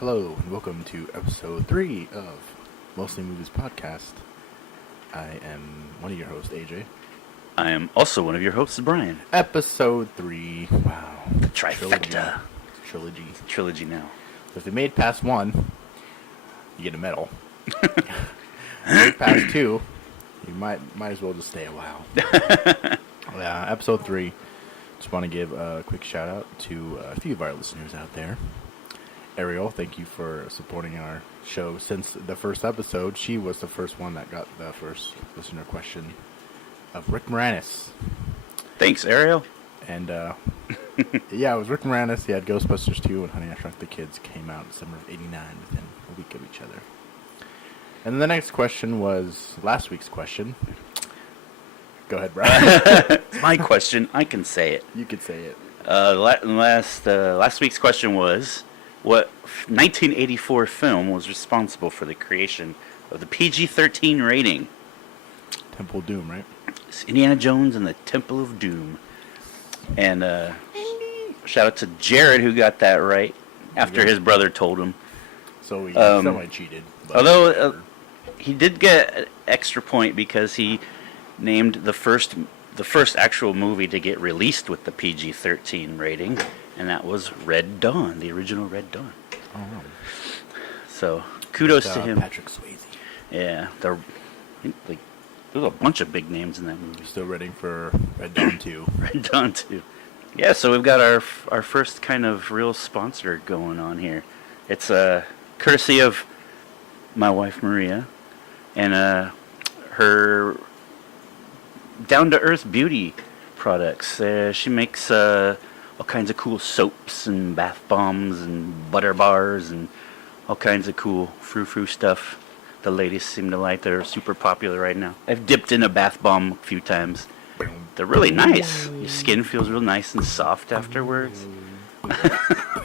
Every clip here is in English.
Hello, and welcome to episode 3 of Mostly Movies Podcast. I am one of your hosts, AJ. I am also one of your hosts, Brian. Episode 3. Wow. The trifecta. Trilogy. Now. So if they made past 1, you get a medal. Made past 2, you might as well just stay a while. Yeah, episode 3. Just want to give a quick shout out to a few of our listeners out there. Ariel, thank you for supporting our show since the first episode. She was the first one that got the first listener question of Rick Moranis. Thanks, Ariel. And, yeah, it was Rick Moranis. He had Ghostbusters 2 and Honey, I Shrunk the Kids came out in summer of '89 within a week of each other. And then the next question was last week's question. Go ahead, Brian. It's my question. I can say it. You could say it. Last week's question was, what 1984 film was responsible for the creation of the PG-13 rating? Temple of Doom, right? It's Indiana Jones and the Temple of Doom. And shout out to Jared who got that right after his brother told him. So he semi-cheated. Although he did get an extra point because he named the first actual movie to get released with the PG-13 rating, and that was Red Dawn, the original Red Dawn. Oh, wow. So kudos to him. Patrick Swayze. Yeah, there's a bunch of big names in that movie. Still ready for Red Dawn 2. Red Dawn 2. Yeah, so we've got our first kind of real sponsor going on here. It's courtesy of my wife Maria and her down-to-earth beauty products. She makes all kinds of cool soaps and bath bombs and butter bars and all kinds of cool frou-frou stuff. The ladies seem to like. They're super popular right now. I've dipped in a bath bomb a few times. They're really nice. Your skin feels real nice and soft afterwards.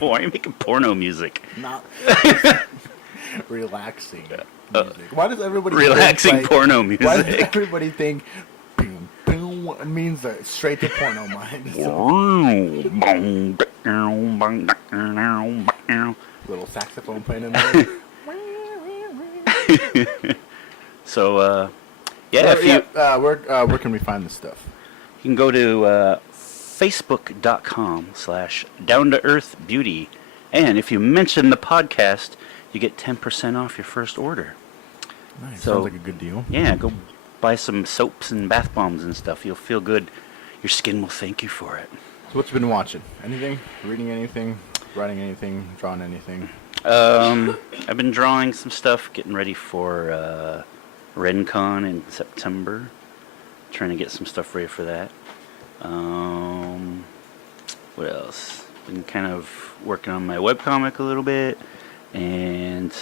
Why are you making porno music? Not relaxing music. Why does everybody relaxing think, porno music? Why does everybody think boom, boom, it means straight to porno mind? Little saxophone playing in there. So, yeah, where can we find this stuff? You can go to facebook.com/down-to-earth-beauty, and if you mention the podcast, you get 10% off your first order. Nice. So, sounds like a good deal. Yeah, go buy some soaps and bath bombs and stuff. You'll feel good. Your skin will thank you for it. So what you been watching? Anything? Reading anything? Writing anything? Drawing anything? I've been drawing some stuff, getting ready for RenCon in September. Trying to get some stuff ready for that. What else? Been kind of working on my webcomic a little bit, and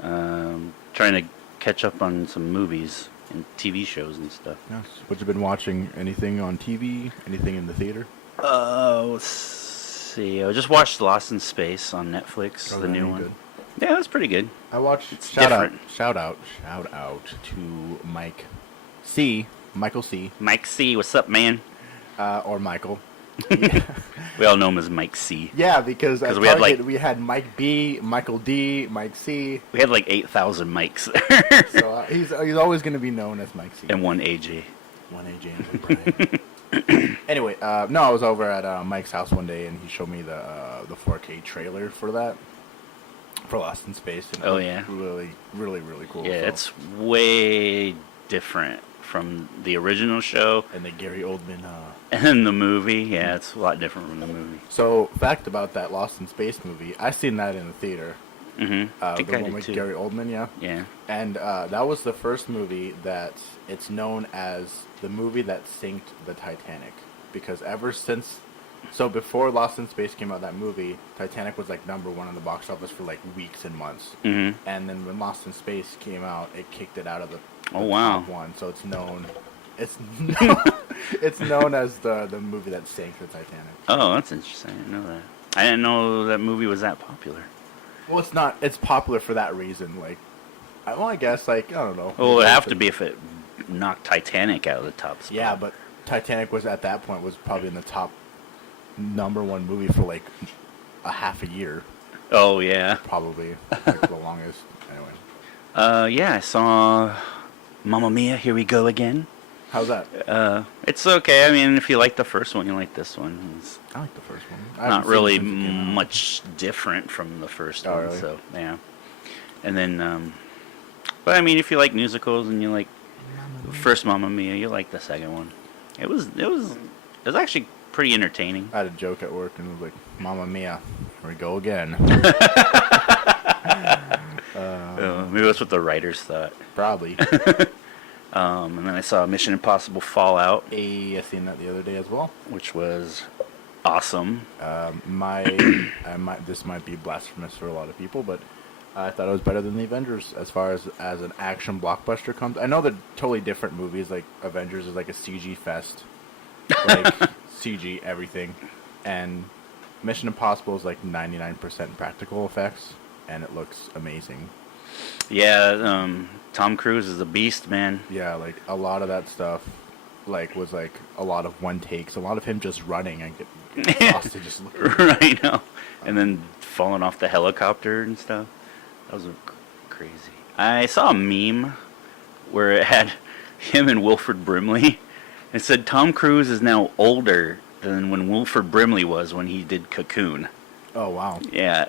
trying to catch up on some movies and TV shows and stuff. Yes. What you been watching? Anything on TV? Anything in the theater? Let's see. I just watched Lost in Space on Netflix, the new one. Good. Yeah, that's pretty good. I watched. It's Shout different. out to Mike C. Michael C. Mike C. What's up, man? Or Michael. We all know him as Mike C. Yeah, because at we had, Target, we had Mike B, Michael D, Mike C. We had like 8,000 Mikes there. So he's always going to be known as Mike C. And one AJ. One AJ and one Brian. Anyway, no, I was over at Mike's house one day, and he showed me the 4K trailer for that. For Lost in Space. And Oh, yeah? Really, really, really cool. Yeah, So- it's way different from the original show And the Gary Oldman. and the movie. Yeah, it's a lot different from the movie. So, fact about that Lost in Space movie, I seen that in the theater. Mm-hmm. I think The I one did with too. Gary Oldman, yeah. Yeah. And that was the first movie that it's known as the movie that sank the Titanic. Because ever since... So before Lost in Space came out, that movie, Titanic was like number 1 on the box office for like weeks and months. Mm-hmm. And then when Lost in Space came out, it kicked it out of the Oh, wow. top 1. So it's known... It's known as the movie that sank the Titanic. Oh, that's interesting. I didn't know that. I didn't know that movie was that popular. Well, it's not. It's popular for that reason. Like, I guess, like, I don't know. Well, it would have to be if it knocked Titanic out of the top spot. Yeah, but Titanic was at that point was probably in the top number 1 movie for like a half a year. Oh yeah. Probably like the longest. Anyway, Yeah, I saw Mamma Mia, Here We Go Again. how's that? It's okay. I mean, if you like the first one, you like this one. It's I like the first one. I haven't not seen it really since it came out. much different from the first Oh, one, really? so yeah. And then, but I mean, if you like musicals and you like the first Mamma Mia, you like the second one. It was actually pretty entertaining. I had a joke at work and it was like, "Mamma Mia, here we go again." Maybe that's what the writers thought. Probably. And then I saw Mission Impossible Fallout, I seen that the other day as well. which was awesome. This might be blasphemous for a lot of people, but I thought it was better than the Avengers as far as an action blockbuster comes. I know they're totally different movies. Like Avengers is like a CG fest, like CG everything, and Mission Impossible is like 99% practical effects, and it looks amazing. Yeah, Tom Cruise is a beast, man. Yeah, like a lot of that stuff, like was like a lot of one takes, a lot of him just running and get exhausted just looking. Right now. And then falling off the helicopter and stuff. That was crazy. I saw a meme where it had him and Wilford Brimley. It said Tom Cruise is now older than when Wilford Brimley was when he did Cocoon. Oh wow! Yeah.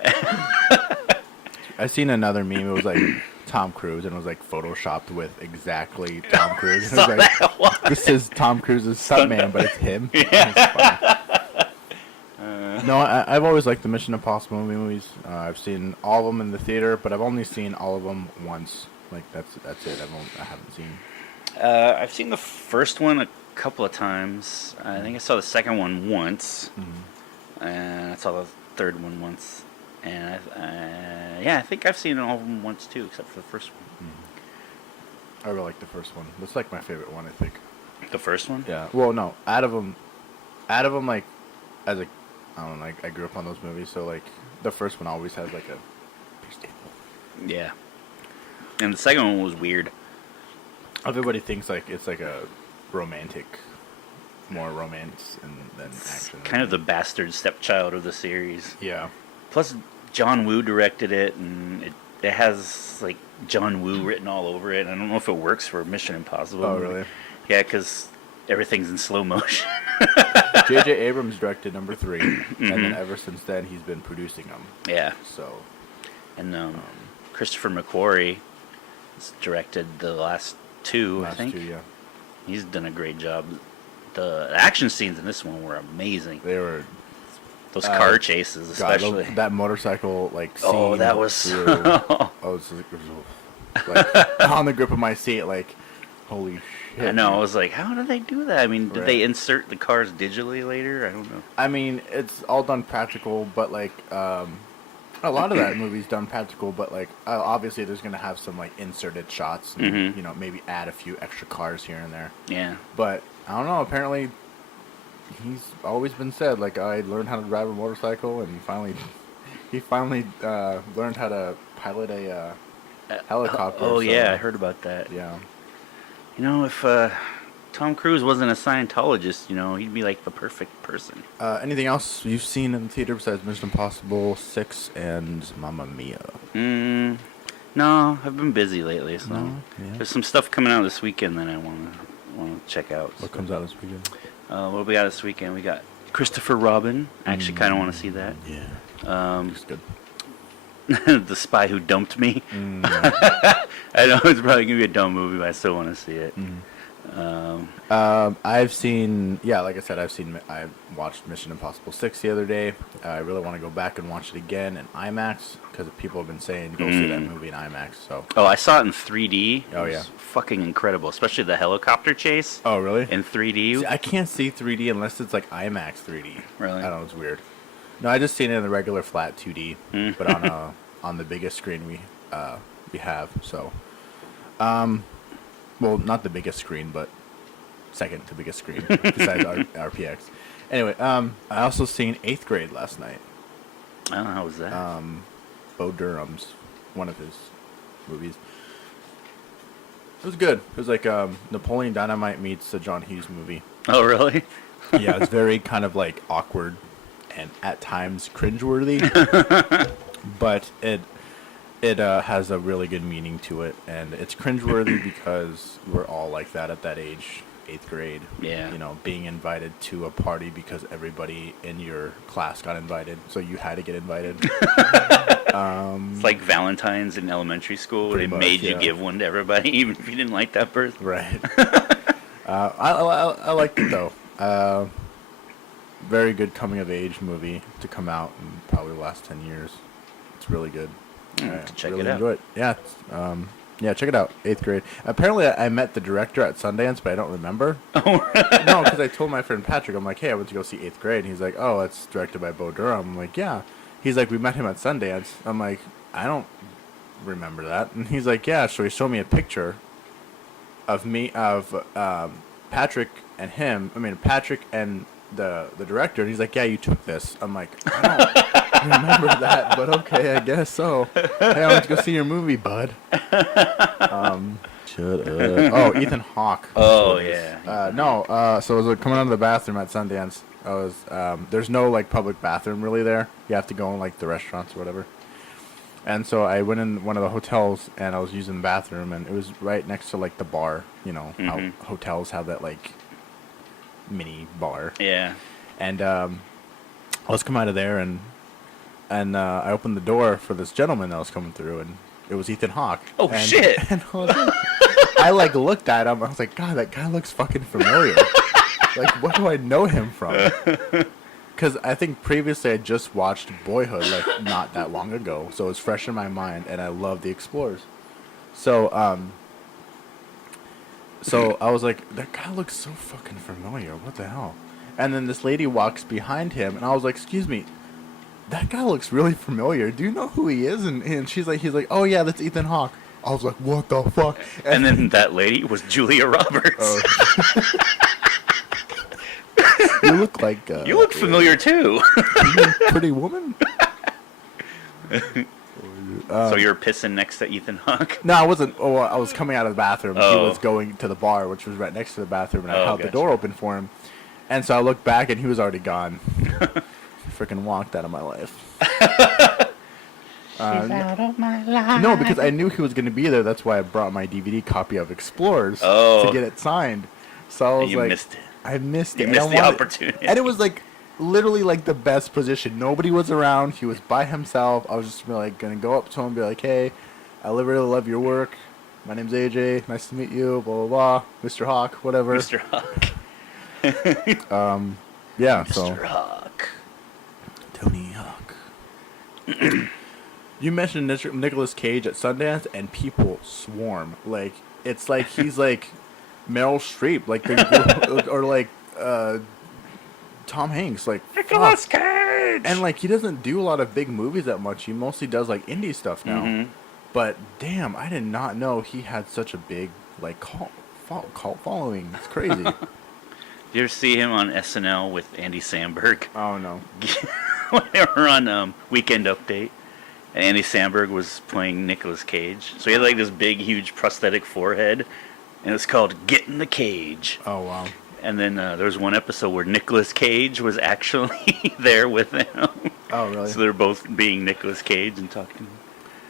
I seen another meme. It was like Tom Cruise, and it was like photoshopped with exactly Tom Cruise. And it was like, this is Tom Cruise's stuntman, but it's him. Yeah. No, I've always liked the Mission Impossible movies. I've seen all of them in the theater, but I've only seen all of them once. Like that's it. I haven't seen. I've seen the first one a couple of times. I think I saw the second one once. And I saw the third one once. And I think I've seen all of them once too, except for the first one. I really like the first one. That's like my favorite one, I think. The first one? Yeah. Well, no, out of them, like, as a, I don't know, like, I grew up on those movies, so like, the first one always has like a big staple. Yeah. And the second one was weird. Everybody thinks like it's like a romantic, more romance than action. Kind of the bastard stepchild of the series. Yeah. Plus, John Woo directed it, and it has like John Woo written all over it. I don't know if it works for Mission Impossible. Oh, really? Yeah, because everything's in slow motion. J.J. Abrams directed number 3, and then ever since then he's been producing them. Yeah. So. And Christopher McQuarrie has directed the last 2, I think. 2, yeah. He's done a great job. The action scenes in this one were amazing. They were. Those car chases, especially. God, that motorcycle, like, scene. Oh, that was... I was like, on the grip of my seat, like, holy shit. I know, man. I was like, how did they do that? I mean, did Right. they insert the cars digitally later? I don't know. I mean, it's all done practical, but, like, a lot of that movie's done practical, but, like, obviously there's going to have some, like, inserted shots and, you know, maybe add a few extra cars here and there. Yeah. But, I don't know, apparently... He's always been said, like, I learned how to drive a motorcycle, and he finally learned how to pilot a helicopter. Oh, so, yeah, I heard about that. Yeah. You know, if Tom Cruise wasn't a Scientologist, you know, he'd be like the perfect person. Anything else you've seen in the theater besides Mission Impossible 6 and Mamma Mia? No, I've been busy lately, so No? Yeah. there's some stuff coming out this weekend that I want to check out. What comes out this weekend? What do we got this weekend? We got Christopher Robin. I actually kind of want to see that. Yeah. Looks good. The Spy Who Dumped Me. I know it's probably going to be a dumb movie, but I still want to see it. I've seen, like I said, I watched Mission Impossible 6 the other day. I really want to go back and watch it again in IMAX, because people have been saying go see that movie in IMAX, so. Oh, I saw it in 3D. Oh, It was yeah. fucking incredible, especially the helicopter chase Oh, really? in 3D. See, I can't see 3D unless it's like IMAX 3D. Really? I don't know, it's weird. No, I just seen it in the regular flat 2D, but on the biggest screen we have, so. Well, not the biggest screen, but second to biggest screen besides RPX. Anyway, I also seen 8th Grade last night. I don't know, how was that? Bo Durham's one of his movies. It was good. It was like Napoleon Dynamite meets the John Hughes movie. Oh, really? Yeah, it's very kind of like awkward and at times cringeworthy. but it has a really good meaning to it, and it's cringeworthy because we're all like that at that age, 8th grade. Yeah. You know, being invited to a party because everybody in your class got invited, so you had to get invited. It's like Valentine's in elementary school where they Pretty much, made you yeah. give one to everybody, even if you didn't like that person. Right. I liked it though. Very good coming of age movie to come out in probably the last 10 years. It's really good. To check really it out. enjoy it. Yeah. Yeah, check it out. 8th grade. Apparently, I met the director at Sundance, but I don't remember. Oh, No, because I told my friend Patrick, I'm like, hey, I went to go see 8th grade. And he's like, oh, it's directed by Bo Durham. I'm like, yeah. He's like, we met him at Sundance. I'm like, I don't remember that. And he's like, yeah. So he showed me a picture of Patrick and him. I mean, Patrick and the director. And he's like, yeah, you took this. I'm like, I don't remember that, but okay, I guess so. Hey, I went to go see your movie, bud. Shut up. Oh, Ethan Hawke. Oh, yeah. So I was coming out of the bathroom at Sundance. There's no like public bathroom really there. You have to go in like the restaurants or whatever. And so I went in one of the hotels and I was using the bathroom, and it was right next to like the bar. You know how hotels have that like mini bar. Yeah. And I was coming out of there, and I opened the door for this gentleman that was coming through, and it was Ethan Hawke. Oh, and, shit. And I like looked at him. I was like, God, that guy looks fucking familiar. Like, what do I know him from? Because I think previously I just watched Boyhood like not that long ago, so it's fresh in my mind, and I love The Explorers. So I was like, that guy looks so fucking familiar. What the hell? And then this lady walks behind him, and I was like, excuse me, that guy looks really familiar. Do you know who he is? And he's like, oh yeah, that's Ethan Hawke. I was like, what the fuck? And then that lady was Julia Roberts. Oh. You look like... you look familiar, too. Pretty Woman? So you're pissing next to Ethan Hawke? No, I wasn't. Oh, I was coming out of the bathroom. Oh. He was going to the bar, which was right next to the bathroom, and I held the gotcha. door open for him. And so I looked back, and he was already gone. Freaking walked out of my life. She's out of my life. No, because I knew he was going to be there. That's why I brought my DVD copy of Explorers Oh. to get it signed. So I was You like, missed it. I missed it. You missed And the I wanted- opportunity. And it was like literally like the best position. Nobody was around. He was by himself. I was just like going to go up to him and be like, hey, I really love your work. My name's AJ. Nice to meet you. Blah, blah, blah. Mr. Hawk, whatever. Mr. Hawk. Yeah, so. Mr. Hawk. Tony Hawk. You mentioned Nicolas Cage at Sundance, and people swarm. Like, it's like he's like Meryl Streep, like or like Tom Hanks, like Nicolas fuck. Cage! And like he doesn't do a lot of big movies that much. He mostly does like indie stuff now. Mhm. But damn, I did not know he had such a big like cult following. It's crazy. Did you ever see him on SNL with Andy Samberg? Oh no. When they were on Weekend Update, and Andy Samberg was playing Nicolas Cage. So he had like this big, huge prosthetic forehead, and it was called Get in the Cage. Oh wow. And then there was one episode where Nicolas Cage was actually there with them. Oh really? So they're both being Nicolas Cage and talking.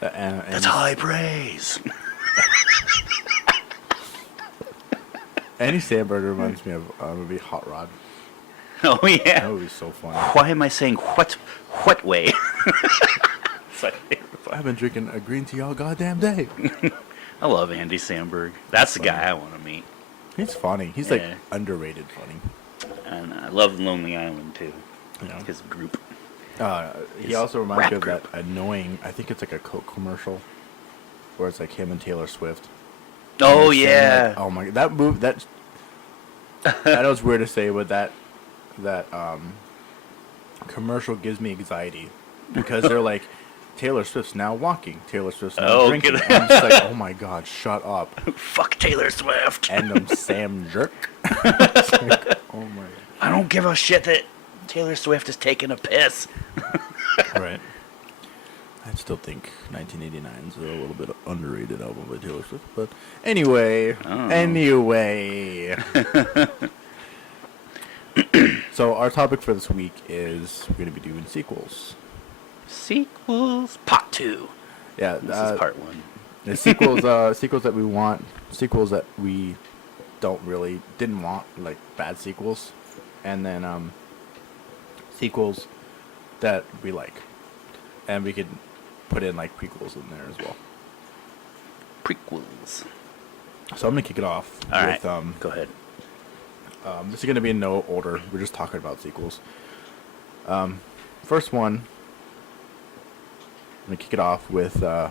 And That's high praise. Andy Samberg reminds me of a movie Hot Rod. Oh That yeah. movie's so funny. Why am I saying what way? It's like- I've been drinking a green tea all goddamn day. I love Andy Samberg. That's the guy I want to meet. He's funny. He's like Yeah. underrated funny. And I love Lonely Island too. Yeah. His group. He His also reminds rap me of group. that annoying, I think it's like a Coke commercial, where it's like him and Taylor Swift. Oh And yeah. like, oh my, that move, that was weird to say, but that commercial gives me anxiety. Because they're like, Taylor Swift's now walking, Taylor Swift's now Oh, drinking. get- I'm just like, oh my god, shut up. Fuck Taylor Swift. And them Sam Jerk. It's like, oh my god. I don't give a shit that Taylor Swift is taking a piss. Right. I still think 1989 is a little bit underrated album by Taylor Swift, but anyway, Oh. anyway. So our topic for this week is we're going to be doing sequels. Sequels, part 2. Yeah, This is part 1. the sequels that we want, sequels that we didn't want, like bad sequels, and then sequels that we like, and we could put in like prequels in there as well. Prequels. So I'm gonna kick it off All with right, go ahead. This is gonna be in no order. We're just talking about sequels. First one, I'm gonna kick it off with The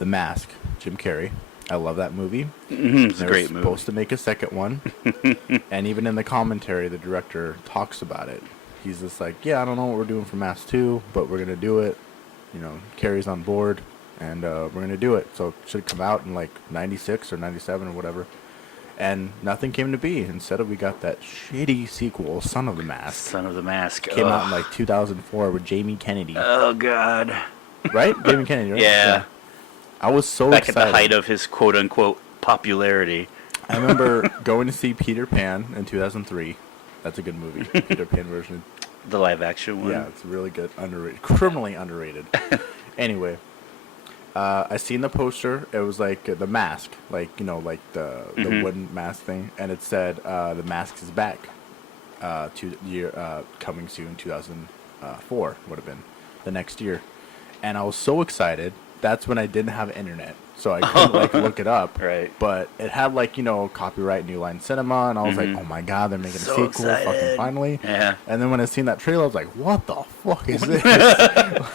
Mask, Jim Carrey. I love that movie. It's a They great were movie. supposed to make a second one, and even in the commentary, the director talks about it. He's just like, "Yeah, I don't know what we're doing for Mask 2, but we're gonna do it. You know, Carrey's on board, and we're gonna do it." So it should come out in like '96 or '97 or whatever. And nothing came to be. Instead of we got that shitty sequel, Son of the Mask. Son of the Mask. Came out in like 2004 with Jamie Kennedy. Oh, God. Right? Jamie Kennedy, right? Yeah. I was so Back excited. at the height of his quote-unquote popularity. I remember going to see Peter Pan in 2003. That's a good movie. Peter Pan version. The live-action one. Yeah, it's really good. Underrated. Criminally underrated. Anyway. I seen the poster. It was like the mask. Like, you know, like the wooden mask thing. And it said, The Mask is back. Coming soon, 2004 would have been the next year. And I was so excited. That's when I didn't have internet, so I couldn't like look it up. Right. But it had like, you know, copyright New Line Cinema, and I was like, oh my god, they're making So a sequel, excited. fucking finally. Yeah. And then when I seen that trailer, I was like, what the fuck is this?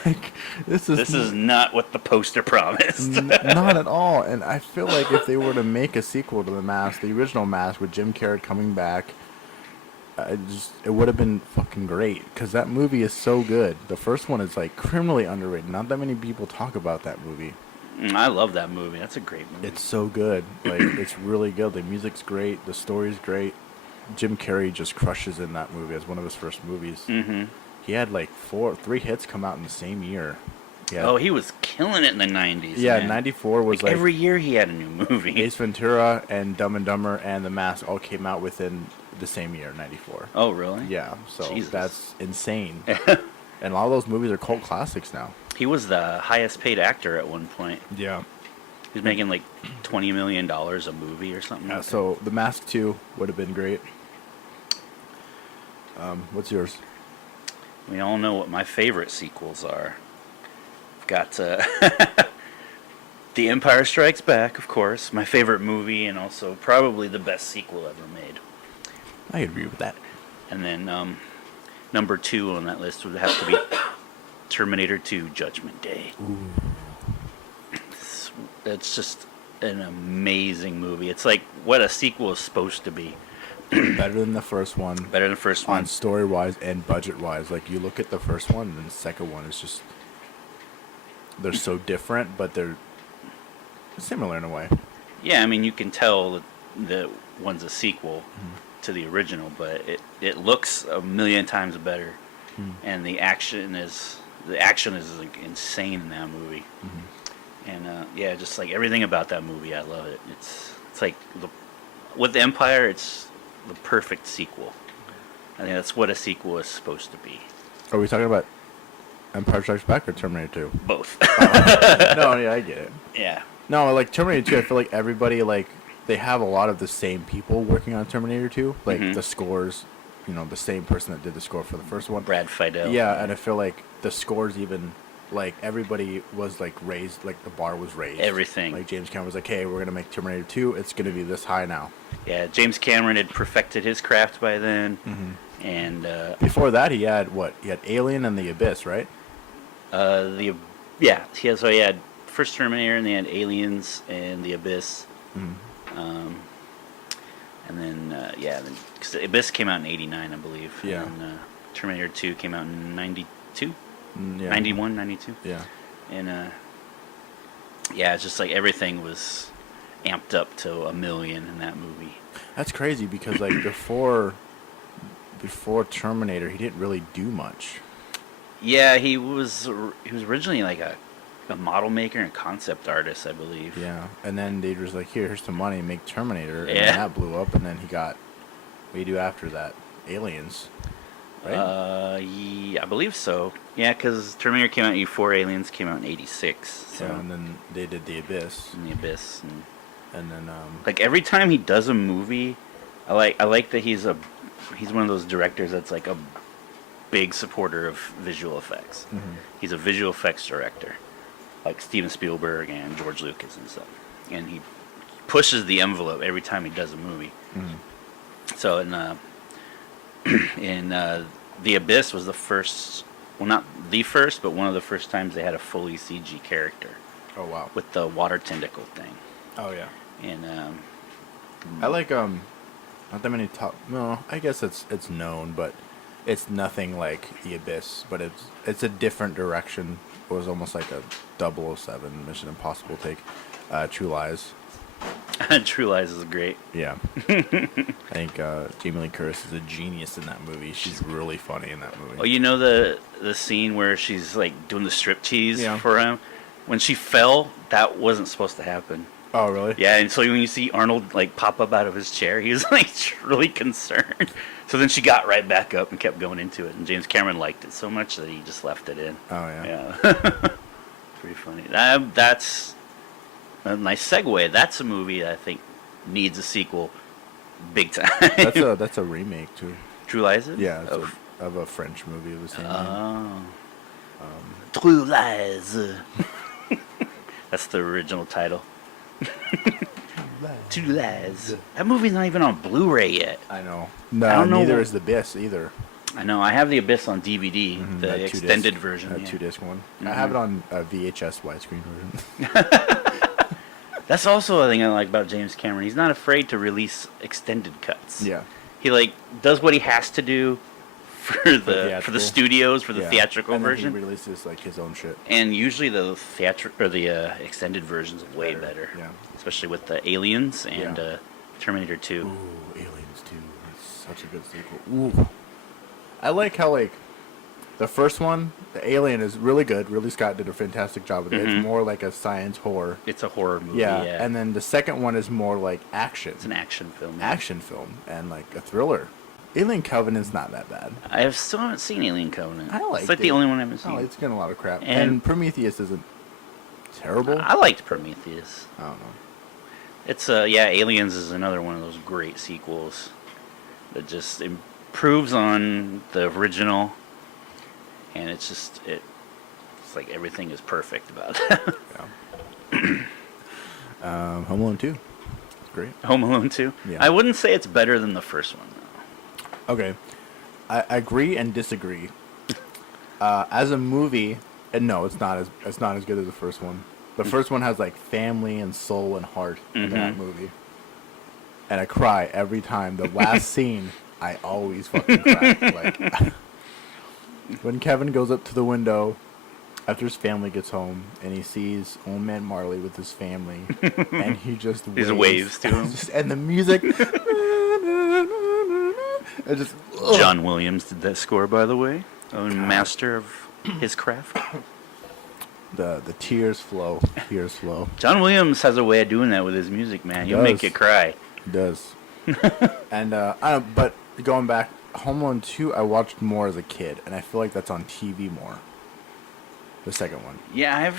Like, this This is not what the poster promised. not at all. And I feel like if they were to make a sequel to The Mask, the original Mask with Jim Carrey coming back, it would have been fucking great, because that movie is so good. The first one is like criminally underrated. Not that many people talk about that movie. I love that movie. That's a great movie. It's so good. Like, it's really good. The music's great. The story's great. Jim Carrey just crushes in that movie as one of his first movies. Mm-hmm. He had like 3 hits come out in the same year. Oh, he was killing it in the 90s. Yeah, man. 94 was like every year he had a new movie. Ace Ventura and Dumb and Dumber and The Mask all came out within the same year, 94. Oh, really? Yeah, so Jesus. that's insane. And all those movies are cult classics now. He was the highest paid actor at one point. Yeah. He was making like $20 million a movie or something. Yeah, like so The Mask 2 would have been great. What's yours? that. We all know what my favorite sequels are. I've got The Empire Strikes Back, of course, my favorite movie, and also probably the best sequel ever made. I agree with that. And then number 2 on that list would have to be Terminator 2 Judgment Day. Ooh. It's just an amazing movie. It's like what a sequel is supposed to be. Better than the first one. Better than the first On one. story-wise and budget-wise. Like, you look at the first one, and then the second one is just... They're so different, but they're similar in a way. Yeah, I mean, you can tell that one's a sequel to the original, but it looks a million times better. And the action is like insane in that movie. And yeah, just like everything about that movie, I love it. It's like with Empire, it's the perfect sequel. I think that's what a sequel is supposed to be. Are we talking about Empire Strikes Back or Terminator 2? Both. No, yeah, I get it. Yeah. No, like Terminator 2, I feel like everybody, like, they have a lot of the same people working on Terminator 2. Like, the scores, you know, the same person that did the score for the first one. Brad Fiedel. Yeah, and I feel like the scores even, like, everybody was, like, raised, like, the bar was raised. Everything. Like, James Cameron was like, hey, we're going to make Terminator 2. It's going to be this high now. Yeah, James Cameron had perfected his craft by then. And Before that, he had, what? He had Alien and The Abyss, right? so he had first Terminator, and they had Aliens and The Abyss. And then because The Abyss came out in '89, I believe. Yeah. And Terminator 2 came out in '92, Yeah. 91, 92. Yeah. And yeah, it's just like everything was amped up to 1,000,000 in that movie. That's crazy because, like, before Terminator, he didn't really do much. Yeah, he was originally like a model maker and concept artist, I believe. Yeah, and then they just like, here's some money, make Terminator, and Yeah. then that blew up, and then he got, what do you do after that? Aliens. right? Yeah, I believe so. Yeah, because Terminator came out in '84, Aliens came out in '86. So Yeah, and then they did The Abyss, in the Abyss, and then like every time he does a movie, I like that he's one of those directors that's like a big supporter of visual effects. mhm. He's a visual effects director, like Steven Spielberg and George Lucas and stuff, and he pushes the envelope every time he does a movie. Mhm. So in The Abyss was the first, well, not the first, but one of the first times they had a fully CG character Oh wow. with the water tentacle thing. Oh yeah. And I like not that many top. No, I guess it's known, but it's nothing like The Abyss. But it's a different direction. It was almost like a 007 Mission Impossible take. True Lies. True Lies is great. Yeah. I think Jamie Lee Curtis is a genius in that movie. She's really funny in that movie. Oh, you know the scene where she's like doing the striptease Yeah. for him? When she fell, that wasn't supposed to happen. Oh, really? Yeah, and so when you see Arnold like pop up out of his chair, he was like really concerned. So then she got right back up and kept going into it, and James Cameron liked it so much that he just left it in. Oh, yeah. Yeah, pretty funny. That's a nice segue. That's a movie that I think needs a sequel, big time. That's a remake, too. True Lies. Yeah, it's Oh. of a French movie of the same name. Oh. True Lies. That's the original title. True Lies. That movie's not even on Blu-ray yet. I know. I No, don't know neither what- is The Abyss either. I know. I have The Abyss on DVD, Mhm, the that extended two-disc- version. That Yeah. 2-disc one. I Mhm. have it on a VHS widescreen version. That's also a thing I like about James Cameron. He's not afraid to release extended cuts. Yeah. He like does what he has to do for the theatrical. studios for the Yeah. theatrical and then version. he releases like his own shit. And usually the theatrical or the extended version's way better. Yeah. Especially with the Aliens and Yeah. Terminator 2. Ooh, Aliens 2. It's such a good sequel. Ooh. I like how like the first one, the Alien, is really good. Ridley Scott did a fantastic job with it. Mhm. It's more like a science horror. It's a horror movie. Yeah. Yeah. And then the second one is more like action. it's an action film. Action film and like a thriller. Alien Covenant's not that bad. I still haven't seen Alien Covenant. I liked It's like it. the only one I haven't seen. Oh, it's getting a lot of crap. And- And Prometheus isn't terrible. I liked Prometheus. I don't know. It's yeah, Aliens is another one of those great sequels that just improves on the original, and it's like everything is perfect about it. Yeah. Home Alone 2. It's great. Home Alone 2. Yeah. I wouldn't say it's better than the first one though. Okay. I agree and disagree. As a movie, and no, it's not as good as the first one. The first one has like family and soul and heart in that Mhm. movie. And I cry every time. The last scene, I always fucking cry. Like when Kevin goes up to the window after his family gets home and he sees old man Marley with his family and he just He waves to him. and the music it just John Williams did that score, by the way. A master of his craft. the tears flow. John Williams has a way of doing that with his music, man. He'll make does. you cry. It does. And but going back, Home Alone 2 I watched more as a kid and I feel like that's on TV more. The second one. Yeah,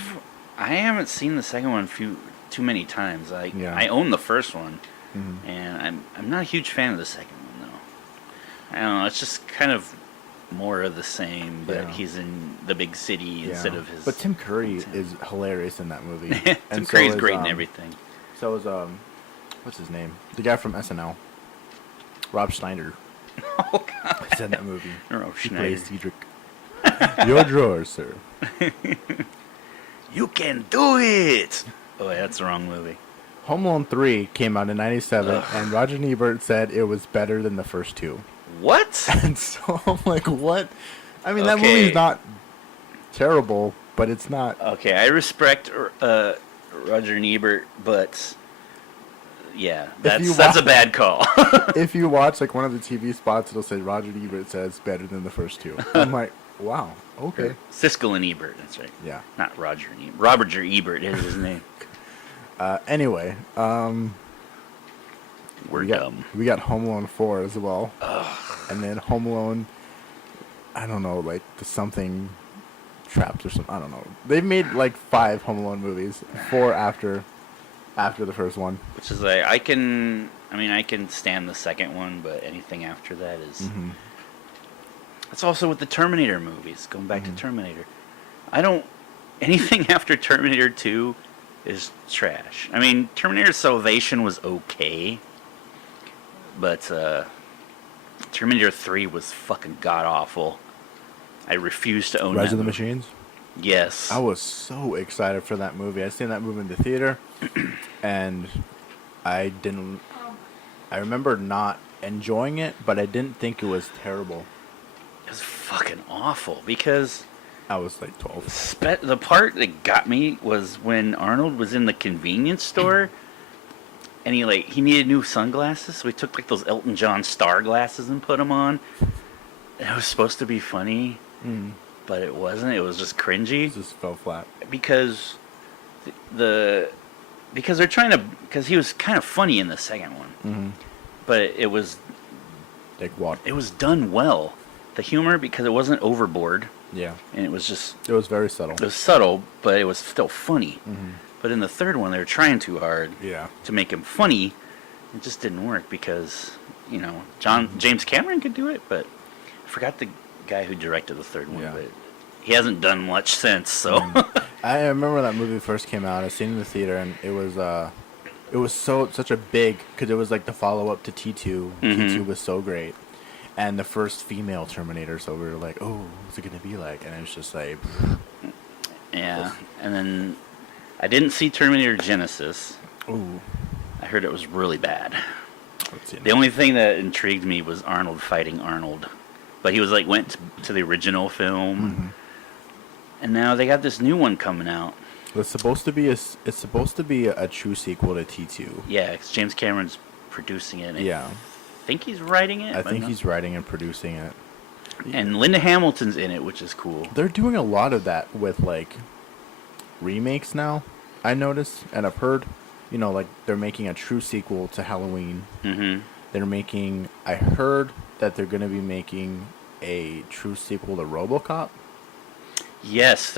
I haven't seen the second one too many times. Like Yeah. I own the first one, Mhm. and I'm not a huge fan of the second one though. I don't know. It's just kind of more of the same, but Yeah. he's in the big city instead of his. But Tim Curry hometown. is hilarious in that movie. Tim And so Curry's is, great in everything. So is what's his name? The guy from SNL. Rob Schneider. Oh God, He's in that movie. Rob He Schneider. plays Cedric. Your drawers, sir. You can do it. Oh, yeah, that's the wrong movie. Home Alone 3 came out in 97 Ugh. and Roger Ebert said it was better than the first two. What? And so I'm like, what? I mean, that Okay. movie's not terrible, but it's not. Okay, I respect Roger Ebert, but yeah, you that's a wa- bad call. If you watch like one of the TV spots, it'll say Roger Ebert says better than the first two. I'm like, wow, okay. Siskel and Ebert, that's right. Yeah. Not Roger and Ebert. Robert Ebert is his name. Anyway, We're we got dumb. we got Home Alone 4 as well, and then Home Alone I don't know, like the something traps or something. I don't know. They've made like 5 Home Alone movies, 4 after the first one. Which is like I can stand the second one, but anything after that is. Mm-hmm. That's also with the Terminator movies. Going back Mm-hmm. to Terminator, I don't anything after Terminator 2 is trash. I mean, Terminator Salvation was okay, but Terminator 3 was fucking god awful. I refuse to own Rise that of the movie. Machines. Yes. I was so excited for that movie. I seen that movie in the theater, and I didn't. I remember not enjoying it, but I didn't think it was terrible. It was fucking awful because I was like 12. the part that got me was when Arnold was in the convenience store and he needed new sunglasses, so he took like those Elton John star glasses and put them on. And it was supposed to be funny, but it wasn't. It was just cringy It just fell flat. because because they're trying to because he was kind of funny in the second one, Mm-hmm. but it was Like what? done well. The humor because it wasn't overboard Yeah. and it was just It was very subtle. it was subtle, but it was still funny. Mm-hmm. But in the third one, they were trying too hard Yeah. to make him funny. It just didn't work because James Cameron could do it, but I forgot the guy who directed the third one. Yeah. But he hasn't done much since. So I remember when that movie first came out. I seen it in the theater, and it was such a big because it was like the follow up to T2. T2 was so great, and the first female Terminator. So we were like, oh, what's it gonna be like? And it was just like, yeah. And then I didn't see Terminator Genesis. ooh, I heard it was really bad. let's see. The only thing that intrigued me was Arnold fighting Arnold, but he was like went to the original film, and now they got this new one coming out. It's supposed to be a true sequel to T2. Yeah, 'cause James Cameron's producing it. And Yeah, I think he's writing it. I but think not- he's writing and producing it. And Linda Hamilton's in it, which is cool. They're doing a lot of that with like remakes now. I noticed, and I've heard, like they're making a true sequel to Halloween. Mm-hmm. I heard that they're gonna be making a true sequel to RoboCop. Yes,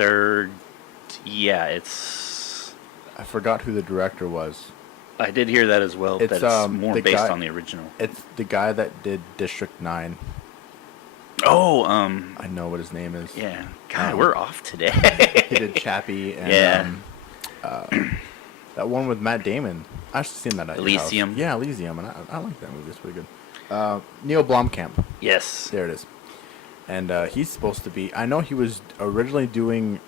it's. I forgot who the director was. I did hear that as well. It's, That it's more the based guy- on the original. It's the guy that did District 9. Oh, I know what his name is. yeah. God, Um, we're off today. He did Chappie and Yeah. that one with Matt Damon. I've actually seen that at your house. Elysium. Yeah, Elysium, and I like that movie. It's pretty good. Neil Blomkamp. Yes. There it is. And he's supposed to be. I know he was originally doing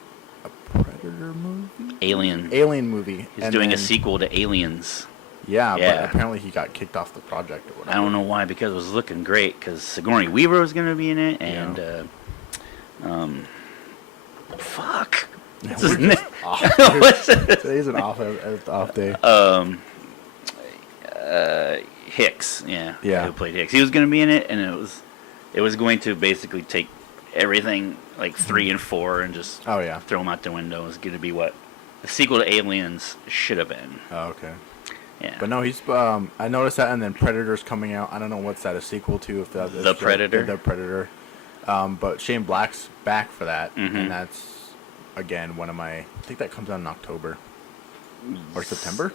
a Predator movie, Alien movie. He's and doing a then- sequel to Aliens. Yeah, Yeah. but apparently he got kicked off the project or I whatever. don't know why, because it was looking great. Because Sigourney Weaver was going to be in it, and fuck. What's his name? What's it? Today's an off day. Hicks, yeah, Yeah. who played Hicks. He was going to be in it, and it was going to basically take everything like 3 and 4 and just Oh yeah. throw them out the window. It was going to be what the sequel to Aliens should have been. Oh, okay. Yeah, But no, he's. I noticed that, and then Predator's coming out. I don't know what's that a sequel to. If that's The Predator? The Predator. But Shane Black's back for that, Mhm. and that's again one of my. I think that comes out in October or September.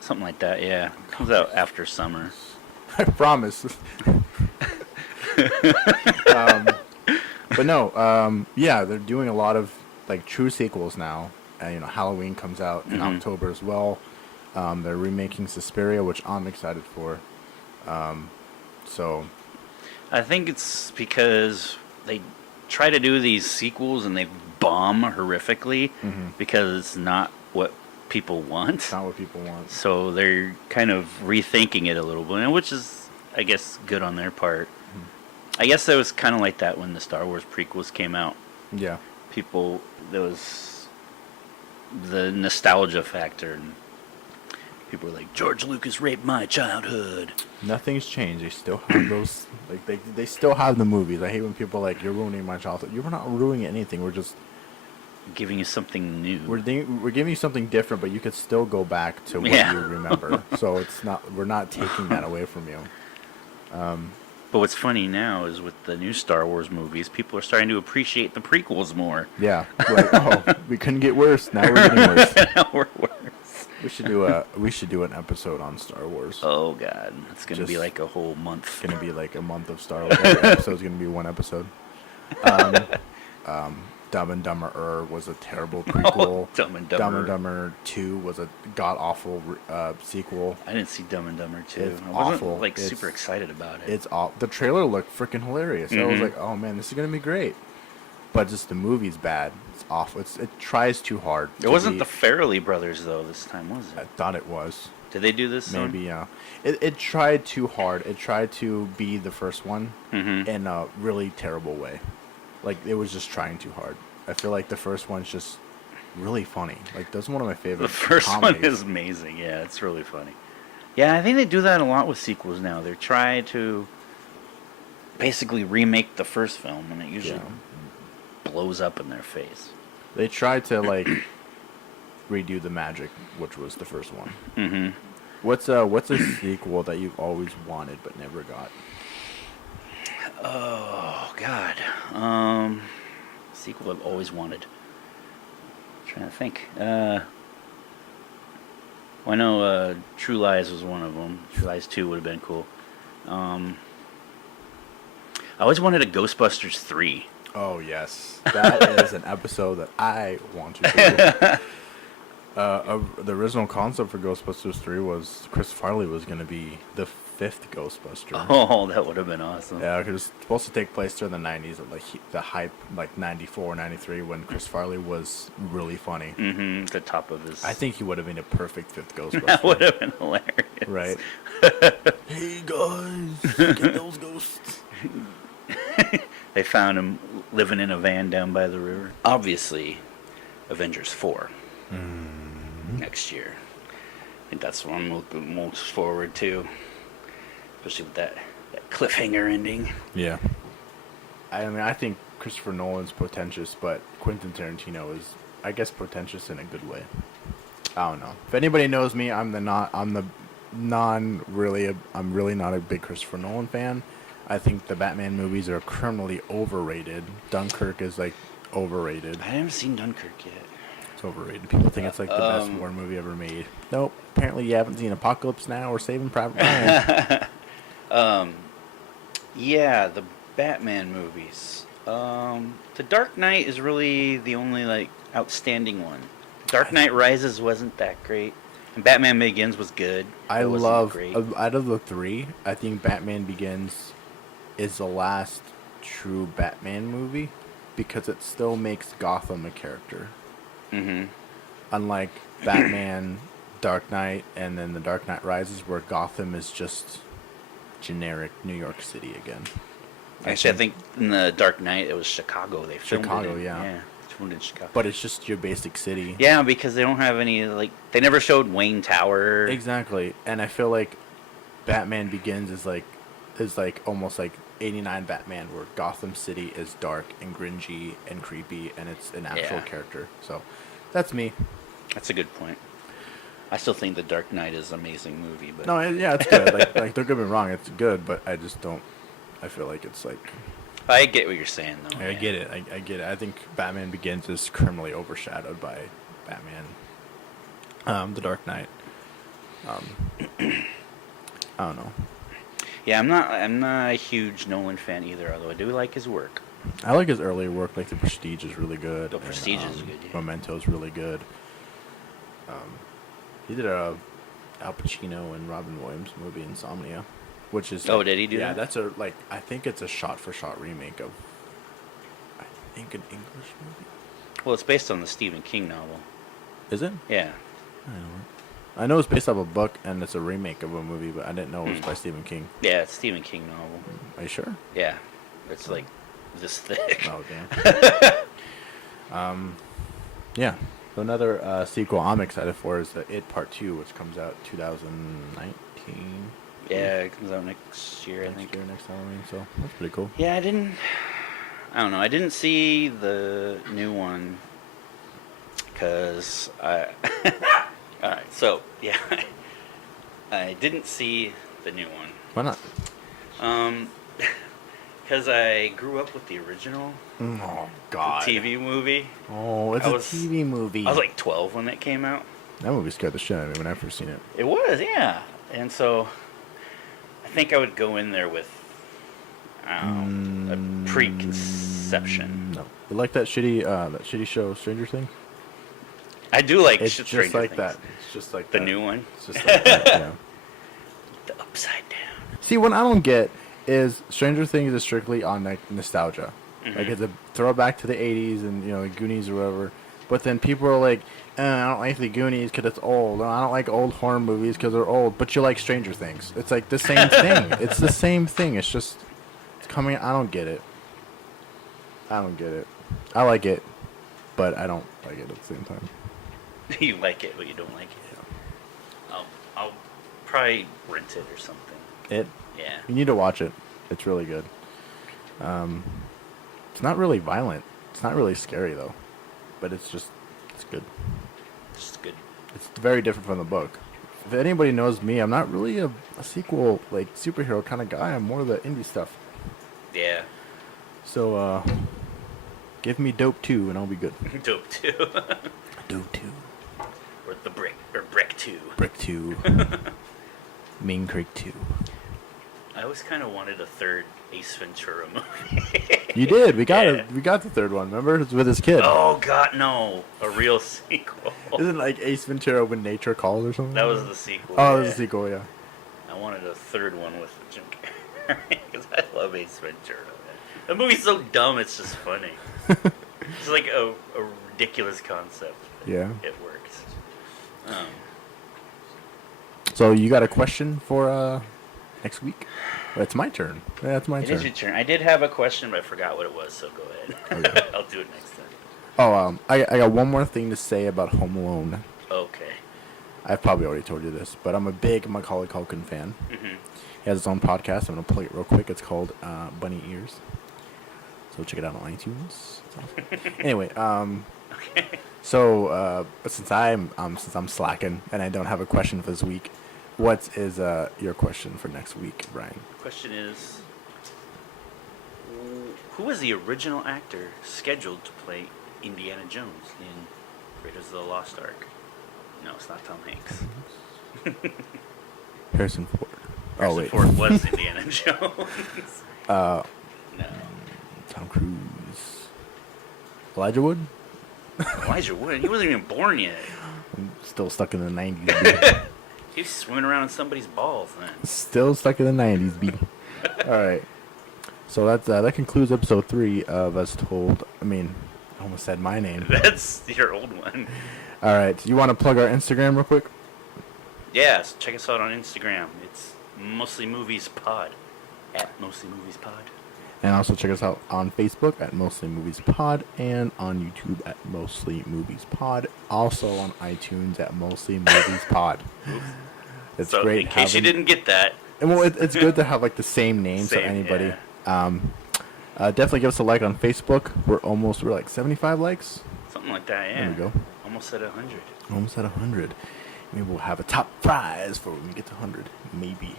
something like that. Yeah, comes out after summer. I promise. But no, yeah, they're doing a lot of like true sequels now. And Halloween comes out in Mhm. October as well. They're remaking Suspiria, which I'm excited for. So I think it's because they try to do these sequels and they bomb horrifically Mhm. because it's not what people want. it's not what people want. So they're kind of rethinking it a little bit, which is, I guess, good on their part. I guess that was kind of like that when the Star Wars prequels came out. Yeah. There was the nostalgia factor, and people were like, George Lucas raped my childhood. Nothing's changed. They still have those. Like they still have the movies. I hate when people are like, you're ruining my childhood. You're not ruining anything. We're just Giving you something new. we're giving you something different, but you could still go back to what Yeah. you remember. So we're not taking that away from you. But what's funny now is with the new Star Wars movies, people are starting to appreciate the prequels more. Yeah. Like, oh, we couldn't get worse. Now we're getting worse. Now we're worse. We should do an episode on Star Wars. Oh God, it's gonna be Just- like a whole month. It's gonna be like a month of Star Wars. Every episode's gonna be one episode. Dumb and Dumber was a terrible prequel. Oh, Dumb and Dumber. Dumb and Dumber 2 was a god awful sequel. I didn't see Dumb and Dumber 2. It's I wasn't awful. like It's- super excited about it. It's all the trailer looked freaking hilarious. I was like, oh man, this is gonna be great. But just the movie's bad. It's awful. It tries too hard. It wasn't the Farrelly brothers though this time, was I it? thought it was. Did they do this? Maybe, yeah. It tried too hard. It tried to be the first one Mm-hmm. in a really terrible way. Like, it was just trying too hard. I feel like the first one's just really funny. Like, that's one of my favorite The first comedies. one is amazing. Yeah, it's really funny. Yeah, I think they do that a lot with sequels now. They try to basically remake the first film, and it usually blows up in their face. They tried to, like, redo the magic, which was the first one. Mm-hmm. What's a sequel that you've always wanted but never got? Oh God. Sequel I've always wanted. Trying to think. Well, I know True Lies was one of them. True Lies 2 would have been cool. I always wanted a Ghostbusters 3. Oh, yes. That is an episode that I want to do. The original concept for Ghostbusters 3 was Chris Farley was going to be the fifth Ghostbuster. Oh, that would have been awesome. Yeah, it was supposed to take place during the 90s, like the hype, like 94, 93, when Chris Farley was really funny. Mm-hmm. The top of his... I think he would have been a perfect fifth Ghostbuster. that would have been hilarious. Right? Hey, guys, get those ghosts. They found him living in a van down by the river. Obviously, Avengers 4 next year. I think that's what I'm looking most forward to, especially with that cliffhanger ending. Yeah. I mean, I think Christopher Nolan's pretentious, but Quentin Tarantino is, I guess, pretentious in a good way. I don't know. If anybody knows me, I'm really not a big Christopher Nolan fan. I think the Batman movies are criminally overrated. Dunkirk is like overrated. I haven't seen Dunkirk yet. It's overrated. People think it's like the best war movie ever made. Nope. Apparently you haven't seen Apocalypse Now or Saving Private Ryan. Yeah, the Batman movies. The Dark Knight is really the only like outstanding one. Dark Knight Rises wasn't that great, and Batman Begins was good. I It wasn't love, great. out of the three, I think Batman Begins is the last true Batman movie because it still makes Gotham a character. Mm-hmm. Unlike Batman, Dark Knight, and then The Dark Knight Rises, where Gotham is just generic New York City again. Actually, I think in the Dark Knight it was Chicago. They filmed Chicago, it in. yeah. Yeah, it's filmed in Chicago. But it's just your basic city. Yeah, because they don't have any like they never showed Wayne Tower. Exactly. And I feel like Batman Begins is like almost like 89 Batman, where Gotham City is dark and gringy and creepy, and it's an actual Yeah. character. So that's me. That's a good point. I still think the Dark Knight is an amazing movie, but No, yeah, it's good. like don't get me wrong, it's good, but I just don't. I feel like it's like I get what you're saying though. I yeah. get it. I get it. I think Batman Begins is criminally overshadowed by Batman, The Dark Knight. I don't know. Yeah, I'm not a huge Nolan fan either, although I do like his work. I like his earlier work. Like The Prestige is really good. The Prestige is good, yeah. Memento's really good. He did a Al Pacino and Robin Williams movie, Insomnia, which is Oh, did he do yeah, that? that's I think it's a shot-for-shot remake of I think an English movie. Well, it's based on the Stephen King novel. Is it? Yeah. I know it's based off a book and it's a remake of a movie, but I didn't know it was by Stephen King. Yeah, it's Stephen King novel. Are you sure? Yeah. It's like this thick. Oh damn. Yeah. So another sequel I'm excited for is the It Part 2, which comes out 2019. Yeah, it comes out next year, I Next think. year, next Halloween. So that's pretty cool. Yeah, I don't know. I didn't see the new one because I. All right, so yeah, I didn't see the new one. Why not? Because I grew up with the original Oh God. TV movie. Oh, it's I a was- TV movie. I was like 12 when that came out. that movie scared the shit out of me when I first seen it. It was, yeah. And so I think I would go in there with a preconception. No, you like that shitty show, Stranger Things? I do like It's Stranger just like Things. that. It's just like The that. new one, It's just like that. Yeah. the Upside Down. See, what I don't get is Stranger Things is strictly on like nostalgia. Like it's a throwback to the '80s and the Goonies or whatever. But then people are like, I don't like the Goonies because it's old. I don't like old horror movies because they're old. But you like Stranger Things. It's like the same thing. It's the same thing. It's just it's coming. I don't get it. I don't get it. I like it, but I don't like it at the same time. You like it, but you don't like it. I'll probably rent it or something. It. Yeah. You need to watch it. It's really good. It's not really violent. It's not really scary though, but it's good. Just good. It's very different from the book. If anybody knows me, I'm not really a sequel like superhero kind of guy. I'm more the indie stuff. Yeah. So give me Dope 2 and I'll be good. Dope 2. Dope 2. Or Brick 2. Brick 2. Mean Creek 2. I always kind of wanted a third Ace Ventura movie. You did. We got Yeah. it. We got the third one. Remember? It's with his kid. Oh God, no! A real sequel. Isn't it like Ace Ventura When Nature Calls or something? That was the sequel. Oh, yeah. that was the sequel. Yeah. I wanted a third one with Jim Carrey because I love Ace Ventura. Man. The movie's so dumb, it's just funny. It's like a ridiculous concept. Yeah. It works. So you got a question for next week? Well, it's my turn. Yeah, it's my It turn. is your turn. I did have a question, but I forgot what it was, so go ahead. Okay. I'll do it next time. Oh, I got one more thing to say about Home Alone. Okay. I've probably already told you this, but I'm a big Macaulay Culkin fan. Mm-hmm. He has his own podcast. I'm going to play it real quick. It's called Bunny Ears. So check it out on iTunes. It's awesome. Anyway, Okay. so since I'm slacking and I don't have a question for this week, what is your question for next week, Brian? Question is, who was the original actor scheduled to play Indiana Jones in Raiders of the Lost Ark? No, it's not Tom Hanks. Harrison Ford. Harrison wait. Ford was Indiana Jones. No. Tom Cruise. Elijah Wood? Elijah Wood, he wasn't even born yet. I'm still stuck in the 90s. He was swimming around in somebody's balls then. Still stuck in the 90s, B. Alright. So that concludes episode 3 of As Told. I almost said my name. That's your old one. Alright, you want to plug our Instagram real quick? Yeah, so check us out on Instagram. It's Mostly Movies Pod. At Mostly Movies Pod. And also check us out on Facebook at Mostly Movies Pod and on YouTube at Mostly Movies Pod. Also on iTunes at Mostly Movies Pod. It's So great in case you having- didn't get that, And well, it's good to have like the same name so Same, anybody. Definitely give us a like on Facebook. We're like 75 likes. something like that, yeah. There we go. Almost at 100. Almost at 100. Maybe we'll have a top prize for when we get to 100. Maybe.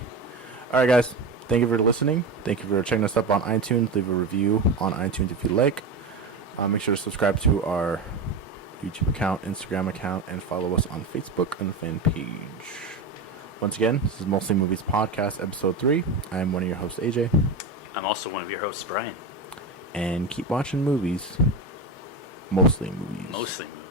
All right, guys. Thank you for listening. Thank you for checking us up on iTunes. Leave a review on iTunes if you like. Make sure to subscribe to our YouTube account, Instagram account, and follow us on Facebook and the fan page. Once again, this is Mostly Movies Podcast, Episode 3. I am one of your hosts, AJ. I'm also one of your hosts, Brian. And keep watching movies. Mostly movies. Mostly movies.